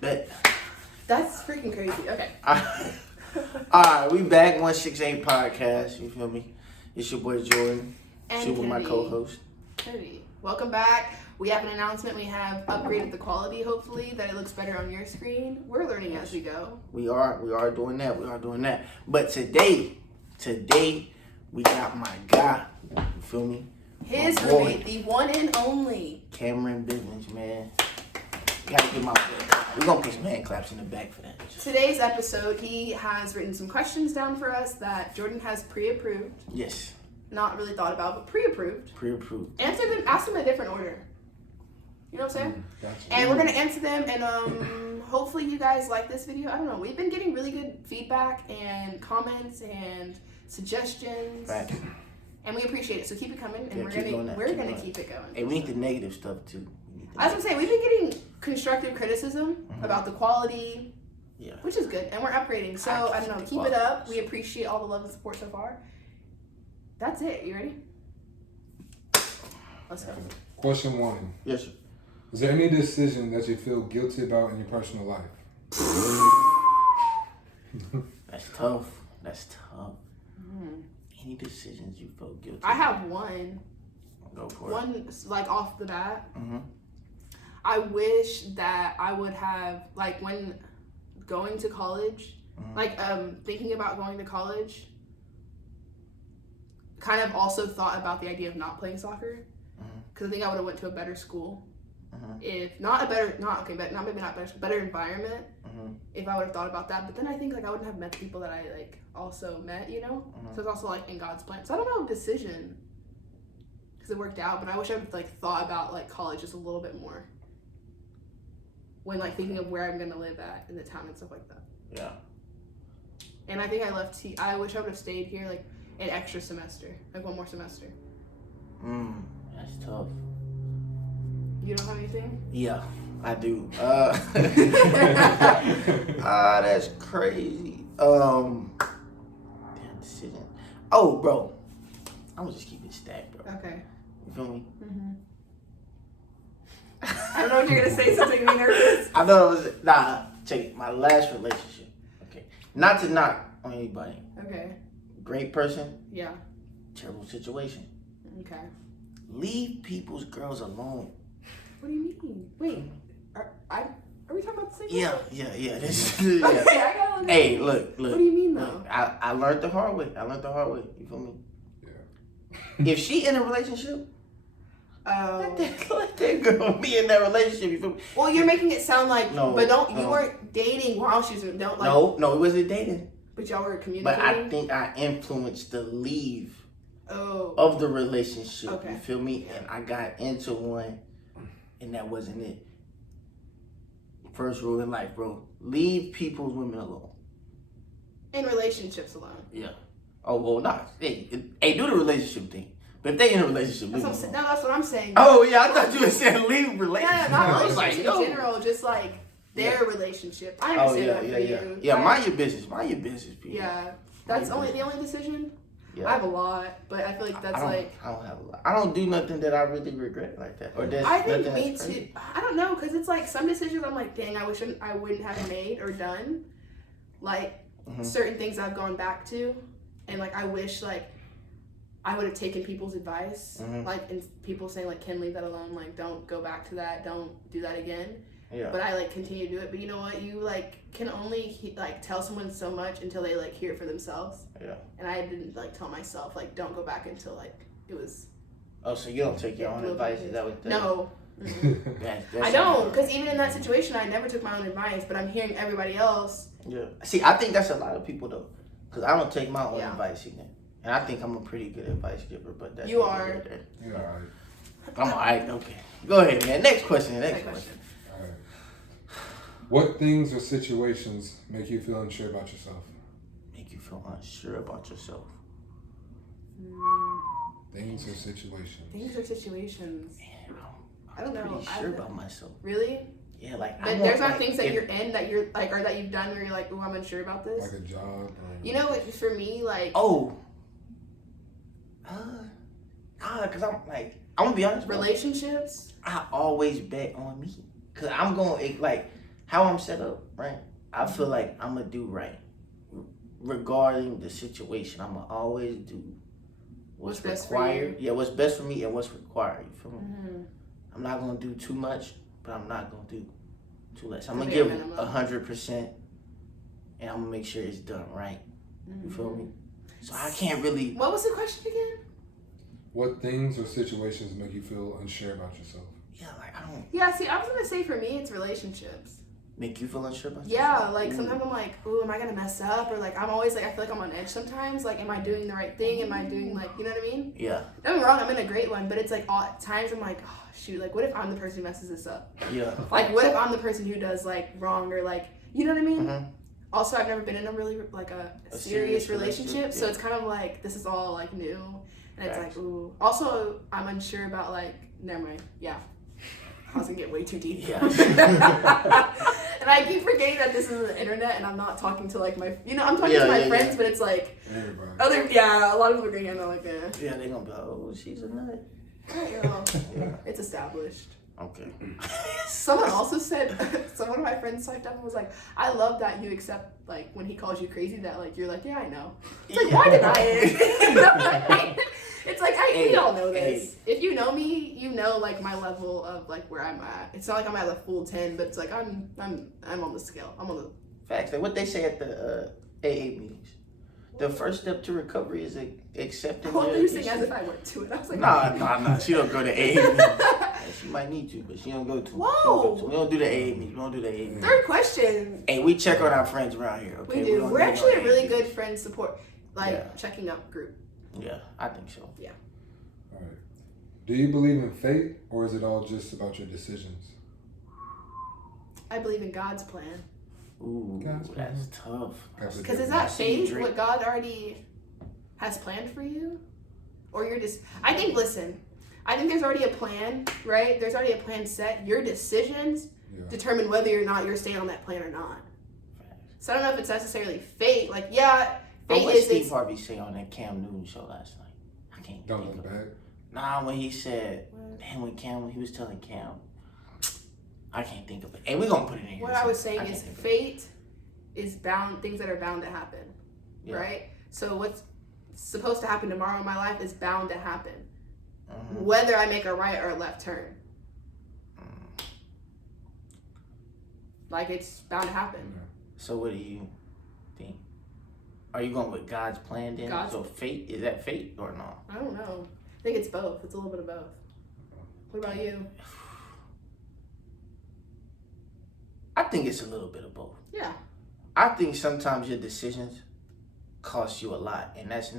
Bet. That's freaking crazy. Okay. Alright, we back. 168 Podcast. You feel me? It's your boy Jordan. And with my co-host. Kennedy. Welcome back. We have an announcement. We have upgraded the quality, hopefully, that it looks better on your screen. We're learning as we go. We are doing that. But today, we got my guy. You feel me? His roommate, the one and only Cameron Bivens, man. Gotta give my we're gonna put some hand claps in the back for that. Today's episode, he has written some questions down for us that Jordan has pre-approved. Yes. Not really thought about, but pre-approved. Answer them, ask them in a different order. You know what I'm saying? Gotcha. And we're gonna answer them, and hopefully you guys like this video. I don't know. We've been getting really good feedback and comments and suggestions. Right. And we appreciate it. So keep it coming, and yeah, we're gonna keep it going. Hey, we need the negative stuff too. As I'm saying, we've been getting constructive criticism about the quality, which is good, and we're upgrading. So I don't know, keep it up. We appreciate all the love and support so far. That's it. You ready? Let's go. Question 1. Yes, sir. Is there any decision that you feel guilty about in your personal life? That's tough. Any decisions you feel guilty? I have one. Go for it. One, like off the bat. Mm-hmm. I wish that I would have, like, when going to college, thinking about going to college, kind of also thought about the idea of not playing soccer, because I think I would have went to a better school, if not a better, better environment, if I would have thought about that. But then I think, like, I wouldn't have met the people that I, like, also met, you know? So it's also, like, in God's plan. So I don't know a decision, because it worked out, but I wish I would have, like, thought about, like, college just a little bit more when, like, thinking of where I'm going to live at in the town and stuff like that. Yeah. And I think I left, I wish I would have stayed here, like, an extra semester, like, one more semester. That's tough. You don't have anything? Yeah, I do. That's crazy. Damn decision. Oh, bro. I'm gonna just keep it stacked, bro. Okay. You feel me? Mm-hmm. I don't know if you're gonna say something me nervous. I thought it was check it. My last relationship. Okay. Not to knock on anybody. Okay. Great person. Yeah. Terrible situation. Okay. Leave people's girls alone. What do you mean? Wait, are we talking about the same Yeah. Okay, Yeah. I gotta look. Hey, look. What do you mean, though? Look, I learned the hard way. You feel me? Yeah. If she in a relationship, let that girl be in that relationship. You feel me? Well, you're making it sound like, no, you weren't dating while she was No, it wasn't dating. But y'all were communicating. But I think I influenced the leave Oh. of the relationship. Okay. You feel me? And I got into one, and that wasn't it. First rule in life, bro: leave people's women alone. In relationships alone. Yeah. Oh well, nah. Hey, do the relationship thing. But if they in a relationship, That's what I'm saying. Oh yeah, I thought you were saying leave relationship. Yeah, not relationships like, in general, just like their relationship. I understand that for you. Yeah, mind your business, people. Yeah, that's the only decision. Yeah. I have a lot, but I feel like that's I don't have a lot. I don't do nothing that I really regret like that. Or I think me too. I don't know, because it's like some decisions I'm like, dang, I wish I wouldn't have made or done. Like certain things I've gone back to, and like I wish like I would have taken people's advice, like, and people saying like, Ken, leave that alone, like don't go back to that, don't do that again. Yeah. But I like continue to do it. But you know what? You like can only like tell someone so much until they like hear it for themselves. Yeah. And I didn't like tell myself like don't go back until like it was. Oh, so you don't take your own advice? Is that what? No. That's I don't, because even in that situation, I never took my own advice. But I'm hearing everybody else. Yeah. See, I think that's a lot of people though, because I don't take my own advice either. And I think I'm a pretty good advice giver, but that's you are. You're alright. I'm alright. Okay. Go ahead, man. Next question. Alright. What things or situations make you feel unsure about yourself? Make you feel unsure about yourself? Things or situations. Man, I don't know. I'm pretty sure about myself. Really? Yeah, like. But there's not things that you're in that you're like, or that you've done where you're like, oh, I'm unsure about this. Like a job. You know, for me, like. Oh. Because I'm like, I'm gonna be honest. Relationships. I always bet on me, cause I'm going like. how I'm set up, right? I feel like I'm gonna do right regarding the situation. I'm gonna always do what's best required. Yeah, what's best for me and what's required. You feel me? Mm-hmm. I'm not gonna do too much, but I'm not gonna do too less. I'm The gonna bare give minimum. 100%, and I'm gonna make sure it's done right. Mm-hmm. You feel me? So I can't really. What was the question again? What things or situations make you feel unsure about yourself? Yeah, like I don't Yeah, see, I was gonna say for me, it's relationships. make you feel unsure about Yeah, yourself? like Ooh. sometimes I'm like, ooh, am I gonna mess up? Or like, I'm always like, I feel like I'm on edge sometimes. Like, am I doing the right thing? Am I doing like, you know what I mean? Yeah, Don't get me wrong, I'm in a great one, but it's like all at times I'm like, oh shoot, like what if I'm the person who messes this up? yeah. Like, what if I'm the person who does like wrong or like, you know what I mean? Mhm. Also, I've never been in a really like a serious relationship, so yeah. it's kind of like this is all like new, and it's Facts. like ooh. Also, I'm unsure about like never mind. Yeah, I was gonna get way too deep. Yeah. And I keep forgetting that this is the internet, and I'm not talking to like my I'm talking to my friends, but it's like Everybody. a lot of people are gonna know like Yeah, they gonna be like, oh, she's a nut. yeah, it's established. Okay. Someone also said, one of my friends typed up and was like, I love that you accept, like, when he calls you crazy, that, like, you're like, yeah, I know. It's like, why deny it? It's like, we all know this. If you know me, you know, like, my level of, like, where I'm at. It's not like I'm at a full 10, but it's like, I'm on the scale. I'm on the... Facts. Like what they say at the AA meetings. The first step to recovery is accepting Well, your you saying issues. as if I went to it. I was like, Nah. She don't go to AA meetings. She might need to, but she don't go to. Whoa. We don't do the AA meetings. We don't do the AA meetings. Third question. Hey, we check on our friends around here. Okay, We do. don't We're do actually no a really AA good friend support, like, Yeah. checking up group. meetings. Yeah, I think so. All right. Do you believe in fate, or is it all just about your decisions? I believe in God's plan. Ooh, God's that's tough. Because is that fate what God already has planned for you? Or you're just, I think there's already a plan, right? There's already a plan set. Your decisions determine whether or not you're staying on that plan or not. So I don't know if it's necessarily fate. Like, yeah, But fate what is Steve it's, Harvey say on that Cam Newton show last night? I can't Don't think look of back. it. Nah, when he said, when he was telling Cam, I can't think of it. Hey, we're gonna put it in here. what I was saying can't is think of it. fate is bound, things that are bound to happen, Yeah. right? So what's supposed to happen tomorrow in my life is bound to happen. Mhm. Whether I make a right or a left turn. Like, it's bound to happen. So what do you think? Are you going with God's plan then? God's- So fate, is that fate or no? I don't know. I think it's both. It's a little bit of both. What about you? I think it's a little bit of both. Yeah. I think sometimes your decisions cost you a lot, and it's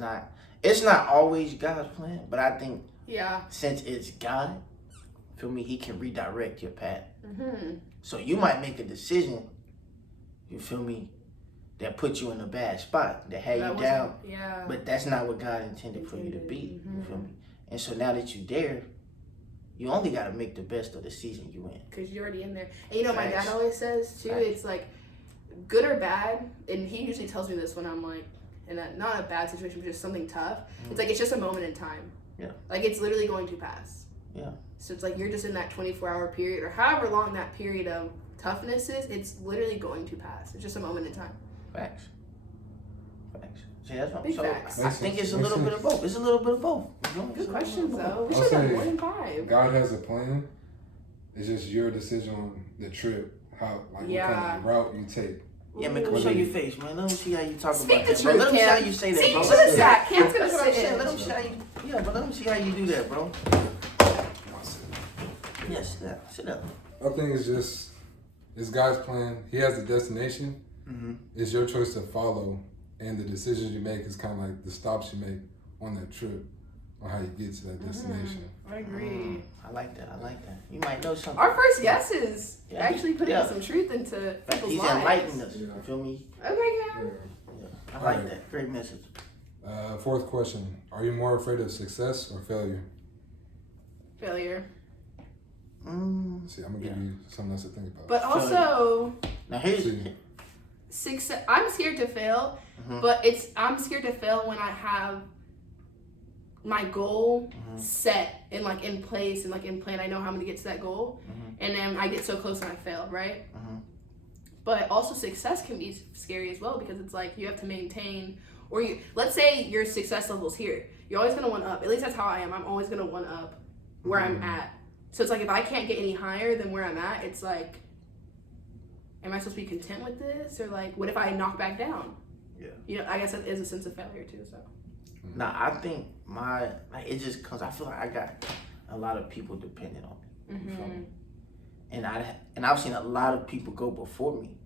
not always God's plan, but I think Yeah. since it's God, feel me, he can redirect your path. Mm-hmm. So you might make a decision, you feel me, that put you in a bad spot, that had you down, Yeah. but that's not what God intended for you to be. You feel me? And so now that you're there, you only got to make the best of the season you in. Because you're already in there. And you know, my dad Facts. always says, too, Facts. it's like, good or bad, and he usually tells me this when I'm like, in a, not a bad situation, but just something tough. It's like, it's just a moment in time. Yeah. Like, it's literally going to pass. Yeah. So it's like, you're just in that 24-hour period, or however long that period of toughness is, it's literally going to pass. It's just a moment in time. Facts. See, that's what Big so facts. I think it's a little bit of both. It's a little bit of both. You know? It's Good a little questions, bit of both. though. We I'll should have say more than 5. God has a plan. It's just your decision on the trip, how like what kind of route you take. Yeah, man, come show your face, man. Let me see how you talk Speak about the that. Bro. truth, Let me see Cam. how you say that, See, bro. you should have sat. Cam's gonna That's what I'm sit saying. in. Let me see how you, but let me see how you do that, bro. Yeah, sit down. I think it's God's plan. He has the destination. Mm-hmm. It's your choice to follow, and the decisions you make is kind of like the stops you make on that trip, on how you get to that destination. I agree. I like that. You might know something. Our first guess is Yeah. actually putting Yeah. some truth into people's He's lives. enlightening us. Yeah. You feel me? Okay, Cam. Yeah. I like Alright. that. Great message. Fourth question: are you more afraid of success or failure? Failure. See, I'm gonna give you something else to think about. But also, Now here's See. success. I'm scared to fail, Mhm. but I'm scared to fail when I have my goal set and like in place and like in plan. I know how I'm gonna get to that goal, and then I get so close and I fail, right? But also success can be scary as well because it's like you have to maintain, or let's say your success level's here. You're always gonna one up. At least that's how I am. I'm always gonna one up where I'm at. So it's like if I can't get any higher than where I'm at, it's like, am I supposed to be content with this, or like, what if I knock back down? Yeah. I guess that is a sense of failure too. So. Now I think it just comes. I feel like I got a lot of people dependent on me. You feel me? And I've seen a lot of people go before me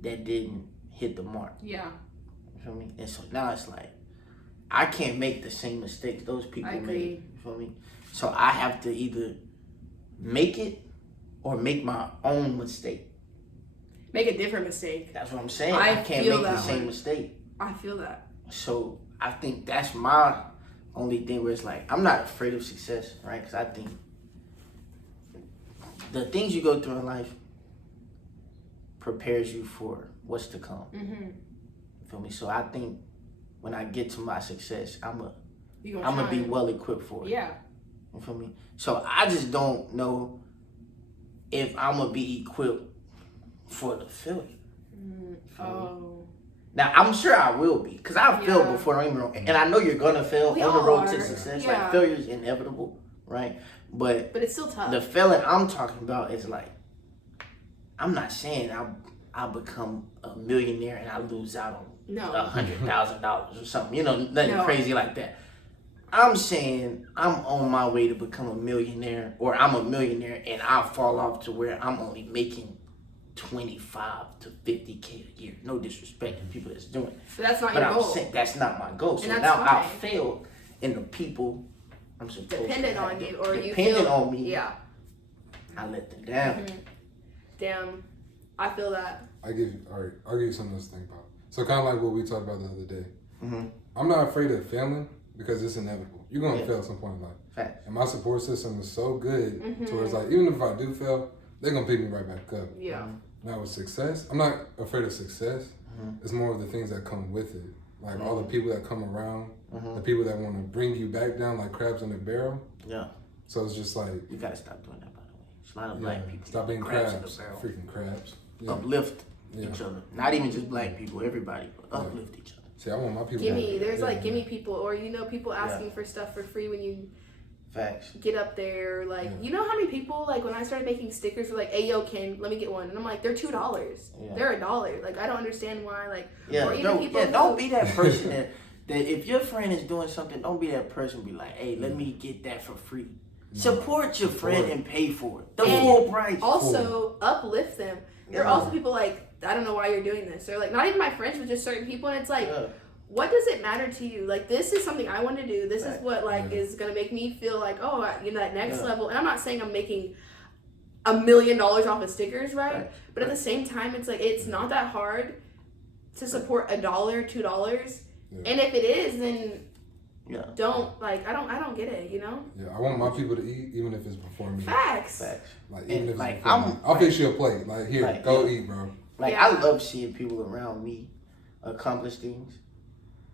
that didn't hit the mark. Yeah. You feel me? And so now it's like I can't make the same mistakes those people made. You feel me? So I have to either make it or make my own mistake. Make a different mistake. That's what I'm saying. I can't make the same mistake. I feel that. So I think that's my only thing where it's like I'm not afraid of success, right? Because I think the things you go through in life prepares you for what's to come. You feel me? So I think when I get to my success, I'm gonna be well equipped for it. Yeah. You feel me? So I just don't know if I'm gonna be equipped for the failure. Oh. Now I'm sure I will be, cause I've failed before. Don't get me wrong, and I know you're gonna fail on the road to success. Like failure is inevitable, right? But it's still tough. The failing I'm talking about is like, I'm not saying I become a millionaire and I lose out on $100,000 or something. You know, nothing crazy like that. I'm saying I'm on my way to become a millionaire, or I'm a millionaire and I fall off to where I'm only making 25 to 50K a year. No disrespect to people that's doing it. But that's not your goal. I'm saying that's not my goal. So now I failed, and the people I'm supposed dependent to on you, or you dependent on me. Yeah. I let them down. Damn. I feel that. I'll give you something else to think about. So kind of like what we talked about the other day. I'm not afraid of failing because it's inevitable. You're going to fail at some point in life. Fact. And my support system is so good towards like, even if I do fail, they're going to pick me right back up. Yeah. Now with success, I'm not afraid of success. It's more of the things that come with it. Like all the people that come around, the people that want to bring you back down like crabs in a barrel. Yeah. So it's just like... You got to stop doing that, by the way. It's a lot of black people. Stop being crabs. Freaking crabs. Yeah. Uplift each other. Not even just black people, everybody. Uplift each other. See, I want my people. Gimme people, or people asking for stuff for free when you get up there. Like you know how many people like when I started making stickers were like, "Hey yo, Ken, let me get one," and I'm like, "They're $2. They're $1." Like I don't understand why. Like or even people. Don't be that person that if your friend is doing something, don't be that person. Be like, "Hey, let me get that for free." Support your friend and pay for it. The full price. Also uplift them. There are also people like, I don't know why you're doing this. They're like, not even my friends, but just certain people. And it's like, what does it matter to you? Like, this is something I want to do. This is what, like, is going to make me feel like, oh, that next level. And I'm not saying I'm making $1 million off of stickers, right? But at the same time, it's like, it's not that hard to support $1, $2. And if it is, then don't, like, I don't get it, you know? Yeah, I want my people to eat, even if it's before me. Facts. Like, even if it's before me. I'll fix you a plate. Like, here, go eat, bro. Like, I love seeing people around me accomplish things.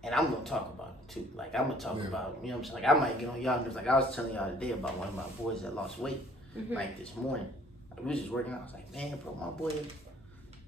And I'm going to talk about it, too. Like, I'm going to talk about, you know what I'm saying? Like, I might get on y'all. Because, like, I was telling y'all today about one of my boys that lost weight. Like, this morning. Like, we was just working out. I was like, man, bro, my boy,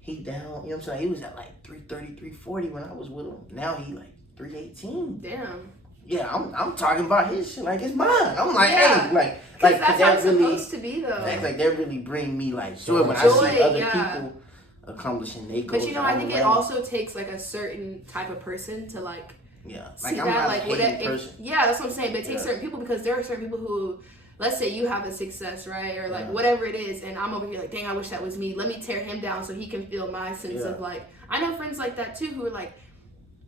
he down. You know what I'm saying? He was at, like, 330, 340 when I was with him. Now he, like, 318. Damn. Yeah, I'm talking about his shit like it's mine. I'm like, hey, like that's how it's supposed to be, though. Like that really bring me like joy when I see other people accomplishing their goals. But you know, I think it also takes like a certain type of person to like see I'm that not like person. Yeah, that's what I'm saying. But it takes certain people because there are certain people who, let's say you have a success, right, or like whatever it is, and I'm over here like, dang, I wish that was me. Let me tear him down so he can feel my sense of like. I know friends like that too who are like.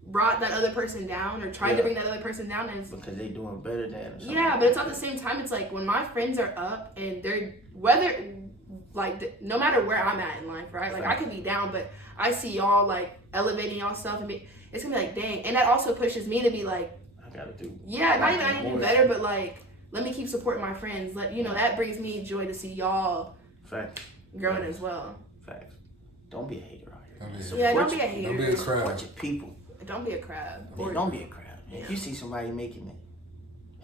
Brought that other person down or tried to bring that other person down and because they doing better than but it's at the same time it's like when my friends are up and they're whether like no matter where I'm at in life, right, like I could be down but I see y'all like elevating y'all stuff and it's gonna be like dang, and that also pushes me to be like I gotta do not even I need to do better but like let me keep supporting my friends, let you know that brings me joy to see y'all growing as well. Don't be a hater out here. Don't be a hater. Don't be a crab. Support your people. Don't be a crab. Don't be a crab. If you see somebody making it,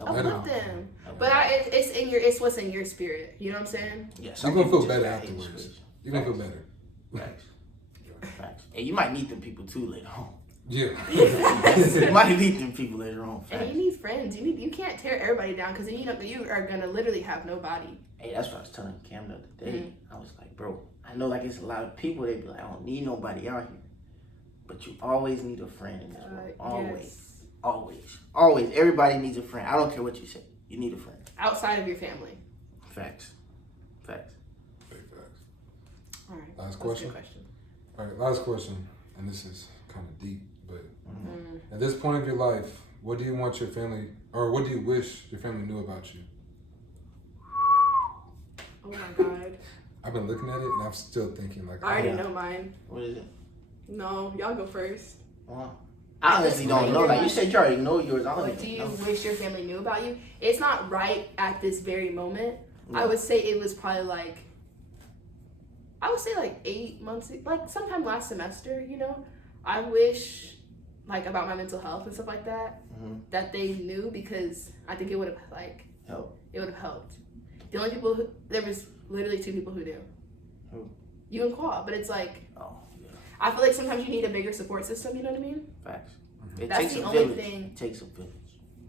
uplift them. But it's what's in your spirit. You know what I'm saying? Yeah. You're gonna feel better afterwards. You're gonna feel better. Thanks. Hey, you might meet them people too later on. Yeah. You might meet them people later on. And you need friends. You can't tear everybody down because then you are gonna literally have nobody. Hey, that's what I was telling Cam the other day. I was like, bro, I know like it's a lot of people, they be like, I don't need nobody out here. But you always need a friend in this world. Always. Yes. Always. Everybody needs a friend. I don't care what you say. You need a friend. Outside of your family. Facts. Big facts. All right. Last question. All right, last question. And this is kind of deep, but at this point of your life, what do you want your family, or what do you wish your family knew about you? Oh my God. I've been looking at it and I'm still thinking like. I already know mine. What is it? No, y'all go first. Well, I honestly don't know. Like you said, you already know yours. What do you wish your family knew about you? It's not right at this very moment. No. I would say it was probably like 8 months, like sometime last semester, you know. I wish, like, about my mental health and stuff like that, that they knew, because I think it would have, like, it would have helped. The only people there was literally 2 people who knew. Who? You and Qua, but it's like, I feel like sometimes you need a bigger support system, you know what I mean? Facts. That's the only thing. It takes a village.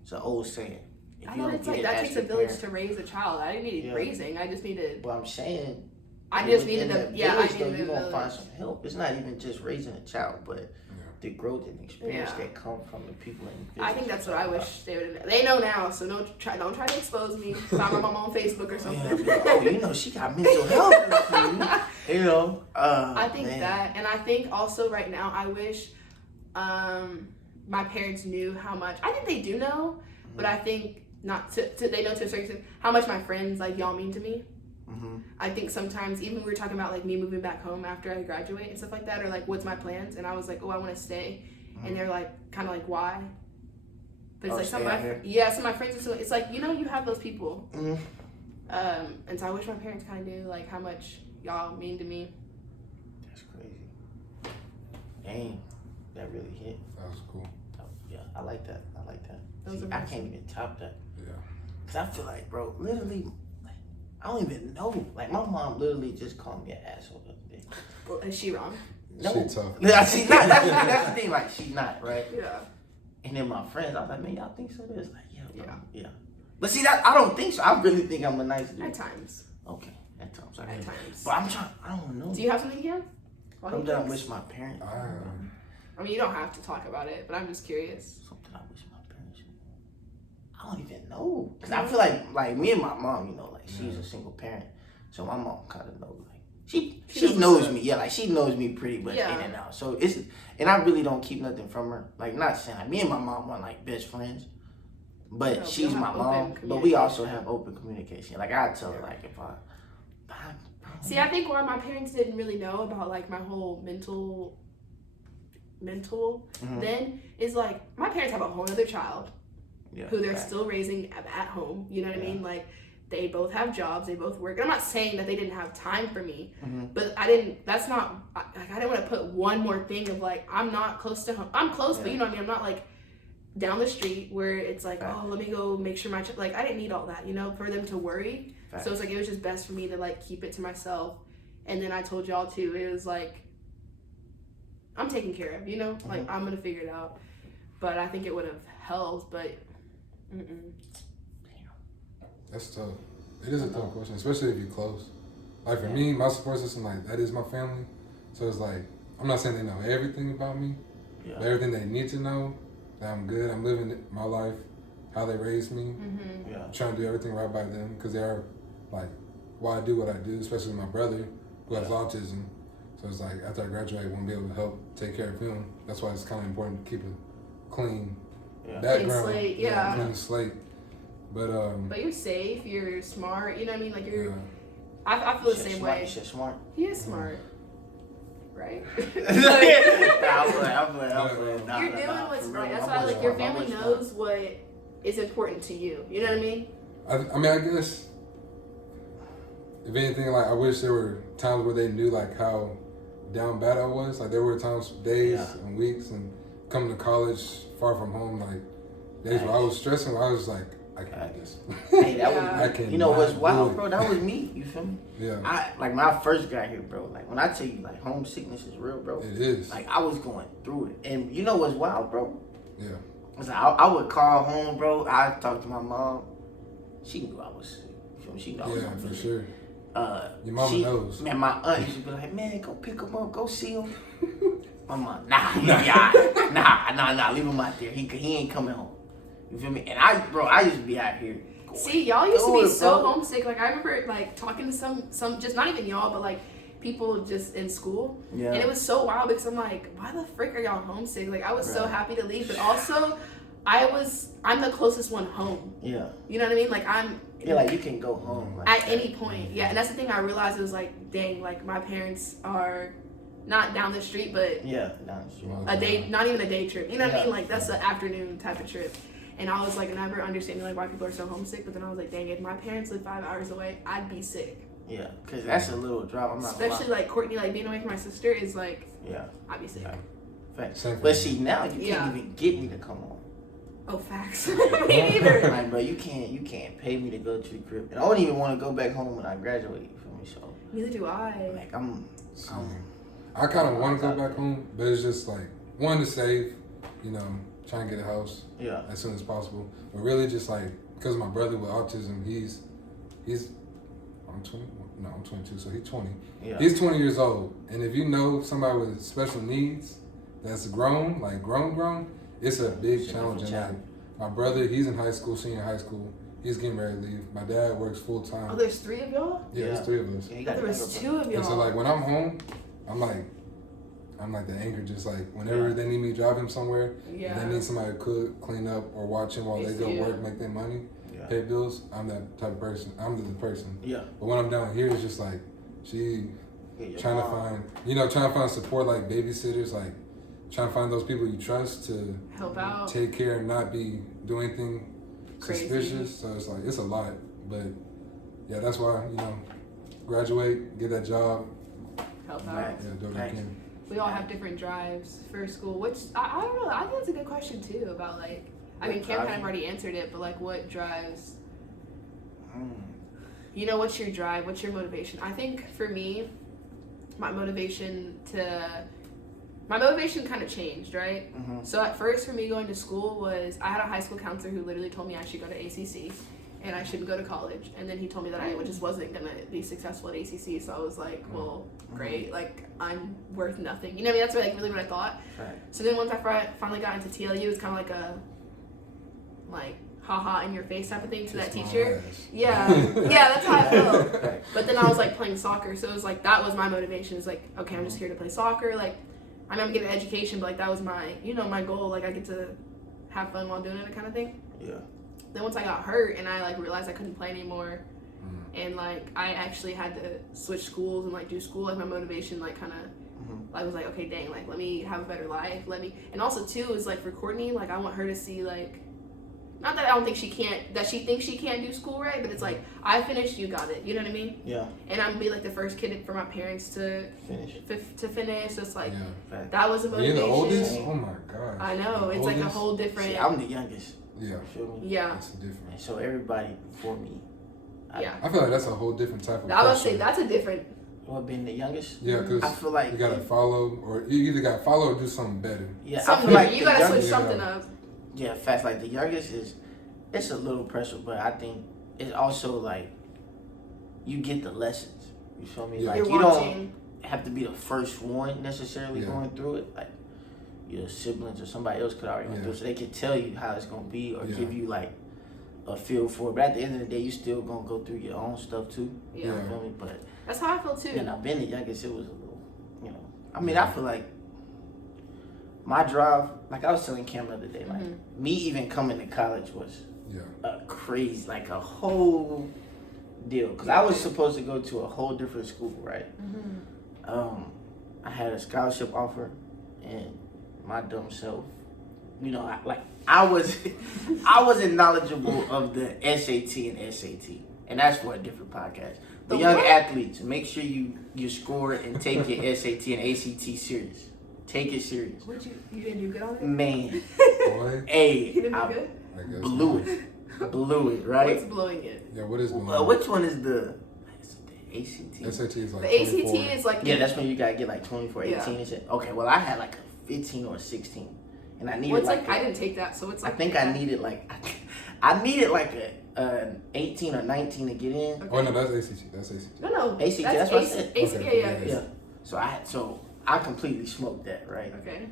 It's an old saying. I know it's like, that takes a village to raise a child. I didn't need raising, I just needed... Well, I'm saying... I just needed a village, I needed you're going to find some help. It's not even just raising a child, but the growth and experience that come from the people in the village. I think that's what I wish they would have. They know now, so don't try to expose me. Find my mom on Facebook or something. You know, she got mental health. You know. I think that, and I think also right now, I wish my parents knew how much. I think they do know, but I think not they know to a certain extent how much my friends, like, y'all mean to me. I think sometimes, even we were talking about like me moving back home after I graduate and stuff like that, or like what's my plans, and I was like, oh, I want to stay, and they're like, kind of like, why? But it's like some of my friends, it's like, you know, you have those people, and so I wish my parents kind of knew like how much y'all mean to me. That's crazy. Dang, that really hit. That was cool. Yeah, I like that. See, I can't even top that. Yeah. Cause I feel like, bro, literally. I don't even know. Like, my mom literally just called me an asshole the other day. Well, is she wrong? No. She's tough. Yeah, she's not. That's the thing. Like, she's not, right? Yeah. And then my friends, I was like, man, y'all think so? It's like, yeah. But see, that I don't think so. I really think I'm a nice dude. At times. Okay, at times. At times. But I don't know. Do you have something again? Something I wish my parents. I mean, you don't have to talk about it, but I'm just curious. Something I wish my parents knew. I don't even know. Because I feel like me and my mom, you know, like, she's a single parent. So my mom kind of knows, like, she knows me. Yeah, like, she knows me pretty much in and out. So and I really don't keep nothing from her. Like, not saying, like, me and my mom weren't, like, best friends. But she's my mom. But we also have open communication. Like, I tell her, like, if I see, I think why my parents didn't really know about, like, my whole mental then is, like, my parents have a whole other child who they're still raising at home. You know what I mean? Like, they both have jobs, they both work. And I'm not saying that they didn't have time for me, but I didn't want to put one more thing of, like, I'm not close to home. I'm close, but you know what I mean? I'm not, like, down the street where it's like, oh, let me go make sure my like, I didn't need all that, you know, for them to worry. So it's like, it was just best for me to, like, keep it to myself. And then I told y'all too, it was like, I'm taken care of, you know, like, I'm gonna figure it out. But I think it would have helped, but That's tough. It is a tough question, especially if you're close. Like, for me, my support system, like, that is my family. So it's like, I'm not saying they know everything about me, but everything they need to know, that I'm good, I'm living my life, how they raised me, I'm trying to do everything right by them, because they are, like, why I do what I do, especially my brother, who has autism. So it's like, after I graduate, I won't be able to help take care of him. That's why it's kind of important to keep a clean background. Clean slate, clean slate. But you're safe, you're smart, you know what I mean? Like, you're, I feel the same way. She's smart. He is smart. Right? I'm playing. You're doing what's right. That's why, like, your family knows what is important to you. You know what I mean? I mean, I guess, if anything, like, I wish there were times where they knew, like, how down bad I was. Like, there were times, days and weeks, and coming to college far from home, like, days where I was stressing, where I was like, I can't do this. Hey, that was, you know what's wild, bro? That was me. You feel me? Yeah. When I first got here, bro, like when I tell you, like homesickness is real, bro. It is. Like I was going through it, and you know what's wild, bro? Yeah. It's like I would call home, bro. I talked to my mom. She knew I was sick. You feel me? She knew I was sick. Yeah, for sure. Your mama knows. Man, my aunt used to be like, man, go pick him up, go see him. My mom, nah, leave him out there. He ain't coming home. You feel me? And I used to be out here. See, y'all used to be so homesick. Like I remember, like talking to some, just not even y'all, but like people just in school. Yeah. And it was so wild because I'm like, why the frick are y'all homesick? Like I was so happy to leave, but also, I'm the closest one home. Yeah. You know what I mean? Like yeah, like you can go home like at any point. Yeah, and that's the thing I realized. It was like, dang, like my parents are not down the street, but down the street. A day, not even a day trip. You know what I mean? Like that's an afternoon type of trip. And I was like never understanding like why people are so homesick. But then I was like, dang, if my parents lived 5 hours away, I'd be sick. Yeah, because that's a little drop. Especially like Courtney, like being away from my sister is like, I'd be sick. Facts. But see, now you can't even get me to come on. Oh, facts. Me neither. Like, bro, you can't pay me to go to the crib, and I don't even want to go back home when I graduate. You feel me? So neither do I. Like I kind of want to go back home, but it's just like one to save, you know, try and get a house as soon as possible. But really, just like because my brother with autism, he's I'm 20. No, I'm 22, so he's 20. Yeah. He's 20 years old, and if you know somebody with special needs that's grown, like grown. It's a big challenge in that. My brother, he's in high school, senior high school. He's getting ready to leave. My dad works full time. Oh, there's 3 of y'all? Yeah, there's 3 of us. Yeah, there was 2 of y'all. And so like when I'm home, I'm like the anchor, just like whenever they need me to drive him somewhere, they need somebody to cook, clean up, or watch him while they go work, make their money, pay bills. I'm that type of person. I'm the person. Yeah. But when I'm down here, it's just like trying to find support, like babysitters, like trying to find those people you trust to help out, take care, and not be doing anything suspicious. So it's like it's a lot, but yeah, that's why graduate, get that job, help out. Yeah, do what you can. We all have different drives for school, which I don't know. I think that's a good question too about like. I mean, Cam kind of already answered it, but like, what drives? You know, what's your drive? What's your motivation? I think for me, my motivation kind of changed, right? Mm-hmm. So at first for me going to school was, I had a high school counselor who literally told me I should go to ACC and I shouldn't go to college. And then he told me that I just wasn't going to be successful at ACC. So I was like, well, great. Like, I'm worth nothing. You know what I mean? That's like really what I thought. Right. So then once I finally got into TLU, it was kind of like a, haha in your face type of thing to that teacher. Yeah, that's how I felt. But then I was like playing soccer. So it was like, that was my motivation. It's like, okay, I'm just here to play soccer. Like, I mean, I'm getting an education, but like that was my, my goal. Like I get to have fun while doing it, kind of thing. Yeah. Then once I got hurt and I like realized I couldn't play anymore, and like I actually had to switch schools and like do school, like my motivation like kind of, I was like, okay, dang, like let me have a better life. And also too is like for Courtney, like I want her to see like, not that I don't think she can't, that she thinks she can't do school right, but it's like, I finished, you got it. You know what I mean? Yeah. And I'm gonna be like the first kid for my parents to finish. So it's like, that was a motivation. You're the oldest? Oh my gosh. I know. It's like a whole different. See, I'm the youngest. Yeah. Feel me? Yeah. It's different. So everybody before me. I feel like that's a whole different type of I was say that's a different. What, being the youngest? Yeah, because I feel like you gotta follow, or you either gotta follow or do something better. Yeah, I feel like you gotta switch something up. Yeah, fast. Like the youngest it's a little pressure, but I think it's also like you get the lessons. You feel me? Yeah. Like you don't have to be the first one necessarily going through it. Like your siblings or somebody else could already go through it, so they can tell you how it's gonna be or give you like a feel for it. But at the end of the day, you still gonna go through your own stuff too. Yeah. You feel me? But that's how I feel too. And I've been the youngest. It was a little, I mean, I feel like my drive. Like I was telling Cam the other day, like me even coming to college was a crazy, like a whole deal. Because I was supposed to go to a whole different school, right? I had a scholarship offer, and my dumb self, I wasn't knowledgeable of the SAT and SAT, and that's for a different podcast. The young athletes, make sure you score and take your SAT and ACT serious. Take it serious. You didn't do good on it? Man. Boy. Hey, you didn't do good? Blew it. blew it, right? What's blowing it? Yeah, what is blowing it? Which one is the ACT? SAT is like the 24. ACT is like Yeah, that's when you gotta get like 24, 18 and shit. Okay, well I had like a 15 or a 16, and I needed I didn't take that, so it's like I think I needed like I needed like a 18 or 19 to get in. Okay. Oh no, that's ACT. That's ACT. No, ACT. That's what I said. ACT, Okay, yeah. So I completely smoked that, right? Okay.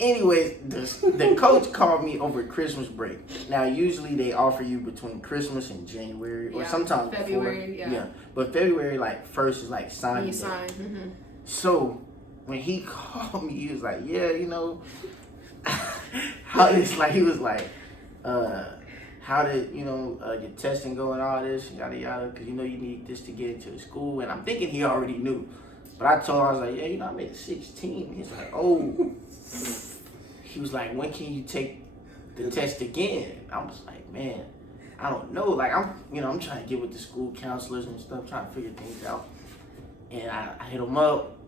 Anyways, the coach called me over Christmas break. Now, usually they offer you between Christmas and January, or sometimes February, before. Yeah. But February, like, 1st is like signing day. Mm-hmm. So, when he called me, he was like, yeah, you know, how did your testing go and all this, yada, yada, because, you know, you need this to get into the school. And I'm thinking he already knew. But I told him, I was like, yeah, you know, I made 16. He's like, oh. He was like, when can you take the test again? I was like, man, I don't know. Like, I'm trying to get with the school counselors and stuff, trying to figure things out. And I hit him up.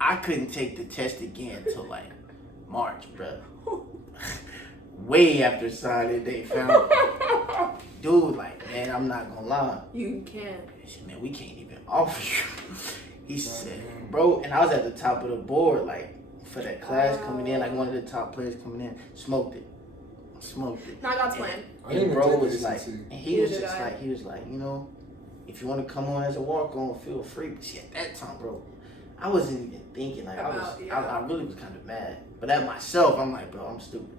I couldn't take the test again until like March, bro. Way after signing day, found dude, like, man, I'm not gonna lie. You can't. Man, we can't even offer you. He said, bro, and I was at the top of the board, like, for that class coming in, like one of the top players coming in, smoked it. Not God's plan. And bro was like, and he was like, you know, if you want to come on as a walk-on, feel free. But see, at that time, bro, I wasn't even thinking. Like, I really was kind of mad. But at myself, I'm like, bro, I'm stupid.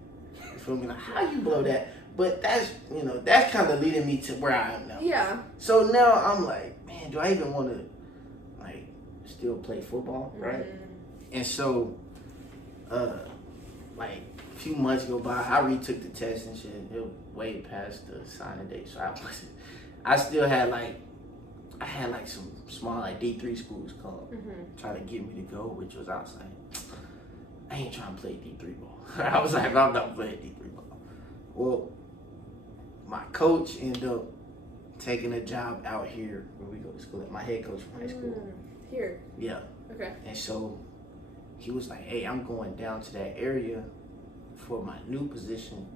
You feel me? Like, how you blow that? But that's kind of leading me to where I am now. Yeah. So now I'm like, man, do I even want to, like, still play football, right? And so, like, a few months go by, I retook the test and shit. It was way past the signing date, so I still had like some small like D3 schools called, try to get me to go, which was I was like, I ain't trying to play D3 ball. I was like, I'm not playing D3 ball. Well, my coach ended up taking a job out here where we go to school. My head coach from high school. Here. Yeah. Okay. And so he was like, hey, I'm going down to that area for my new position.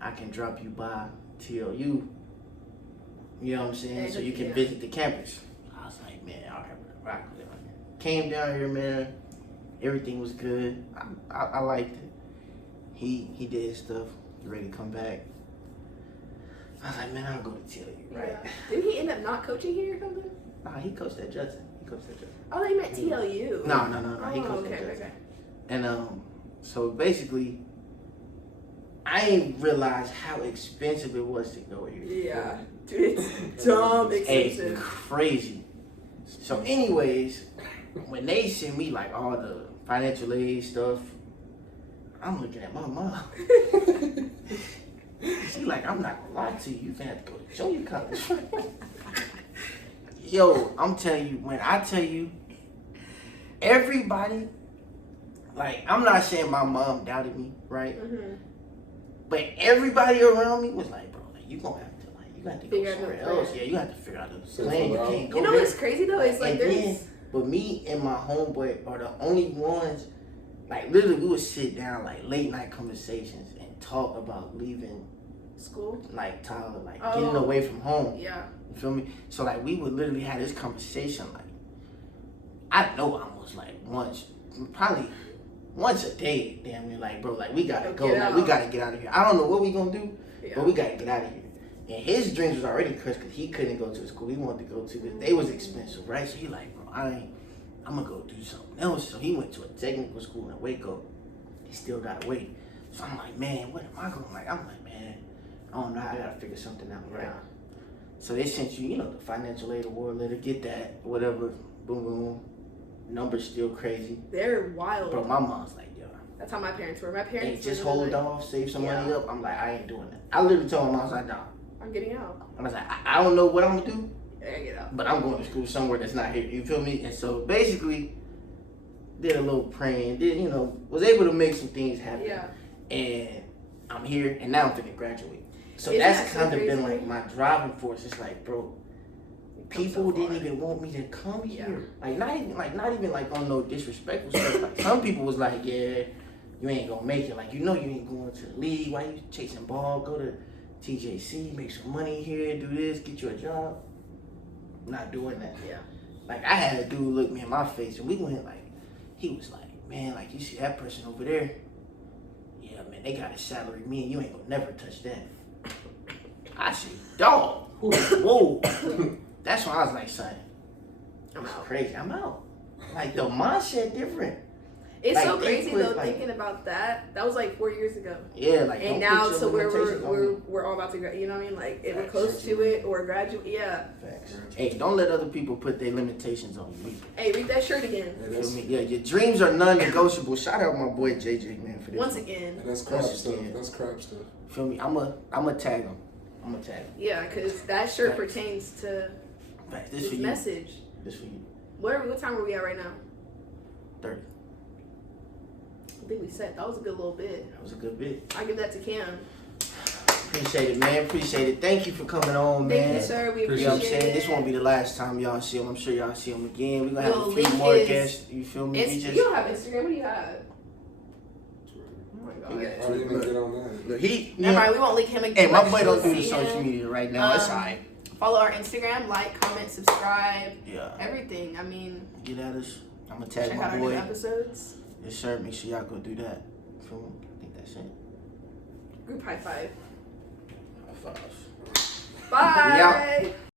I can drop you by TLU. You know what I'm saying? So you can visit the campus. I was like, man, all right, rock with it. Came down here, man. Everything was good. I liked it. He did his stuff. Ready to come back. I was like, man, I'll go to TLU, right? Yeah. Did he end up not coaching here or something? Nah, he coached at Judson. Oh, they meant TLU. No. Oh, He coached at Judson. Okay. And so basically, I didn't realize how expensive it was to go here. Yeah, dude, it's dumb expensive. It's crazy. So, anyways, when they send me like all the financial aid stuff, I'm looking at my mom. She's like, I'm not gonna lie to you. You finna have to go to junior college. Yo, I'm telling you, when I tell you, everybody, like, I'm not saying my mom doubted me, right? But everybody around me was like, bro, like, you gonna have to, like, you got to go somewhere else. Yeah, you have to figure out the plan. You can't go. You know what's crazy though? It's like but me and my homeboy are the only ones. Like, literally, we would sit down, like, late night conversations and talk about leaving school, like Tyler, like getting away from home. Yeah. You feel me? So like we would literally have this conversation. Like I know almost like probably once a day. Damn near, like bro, like we gotta go. Like we gotta get out of here. I don't know what we gonna do, but we gotta get out of here. And his dreams was already crushed because he couldn't go to the school he wanted to go to, but they was expensive, right? So he like, bro, I'm gonna go do something else. So he went to a technical school in Waco. He still gotta wait. So I'm like, man, what am I going? Like, I'm like, man, I don't know. I gotta figure something out, right? Yeah. So they sent you, the financial aid award letter. Get that, whatever. Boom, boom. Numbers still crazy. They're wild. Bro, my mom's like, yo. That's how my parents were. My parents. Hey, just hold off, save some money up. I'm like, I ain't doing that. I literally told my mom, I was like, nah. I'm getting out. I was like, I don't know what I'm gonna do. I gotta get out. But I'm going to school somewhere that's not here. You feel me? And so basically, did a little praying. Was able to make some things happen. Yeah. And I'm here, and now I'm finna graduate. So that's kind of been like my driving force. It's like, bro, people didn't even want me to come here. Like not even on no disrespectful stuff. Like some people was like, yeah, you ain't gonna make it. Like you ain't going to the league. Why you chasing ball? Go to TJC, make some money here, do this, get you a job. I'm not doing that. Yeah. Like, I had a dude look me in my face, and we went like, he was like, man, like, you see that person over there? Yeah, man, they got a salary. Me and you ain't gonna never touch that. I said, dog. Whoa. That's why I was like, son, I'm out. Crazy. I'm out. Like, the mindset different. It's like, so crazy though, like, thinking about that. That was like 4 years ago. Yeah, like, and now to where we're all about to graduate. You know what I mean? Like, if we're close to it or graduate. Yeah. Facts. Hey, don't let other people put their limitations on you. Hey, read that shirt again. You feel me? Yeah, your dreams are non-negotiable. Shout out my boy JJ, man, for this. Once again. And that's crap stuff. That's crap stuff. Feel me? I'm a tag him. I'm gonna tag him. Yeah, because that shirt pertains to this message. This for you. What time are we at right now? 30. I think we said that was a good little bit. That was a good bit. I give that to Cam. Appreciate it, man. Appreciate it. Thank you for coming on, man. Thank you, sir. We appreciate it. You know what I'm saying? This won't be the last time y'all see him. I'm sure y'all see him again. We're gonna have a few more guests. You feel me? You don't have Instagram. What do you have? Oh my God. I didn't even get on that. Look, never mind. We won't link him again. Hey, my boy don't do the social media right now. It's alright. Follow our Instagram, like, comment, subscribe. Yeah. Everything. I mean. Get at us. I'm gonna tag check my out boy. Our new episodes. Yes, sir. Make sure y'all go do that. Feel me? I think that's it. Group high five. High fives. Bye.